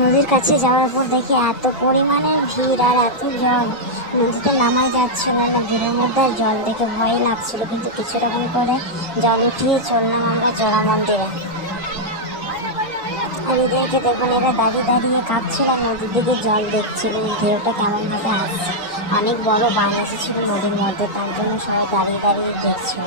নদীর কাছে যাওয়ার পর দেখি এত পরিমাণের ভিড় আর এত জল, নদীতে নামাই যাচ্ছিল না, ভিড়ের মধ্যে আর জল দেখে ভয়ই লাগছিল, কিন্তু কিছু রকম করে জল উঠিয়ে চললাম আমরা জোড়া মন্দিরে। আর এদেরকে দেখুন, এরা দাঁড়িয়ে দাঁড়িয়ে কাঁপছিল, নদীর দিকে জল দেখছিল ঢেউটা কেমন ভাবে আসছে। অনেক বড় বান এসেছিল নদীর মধ্যে, তার জন্য সবাই দাঁড়িয়ে দাঁড়িয়ে দেখছিল।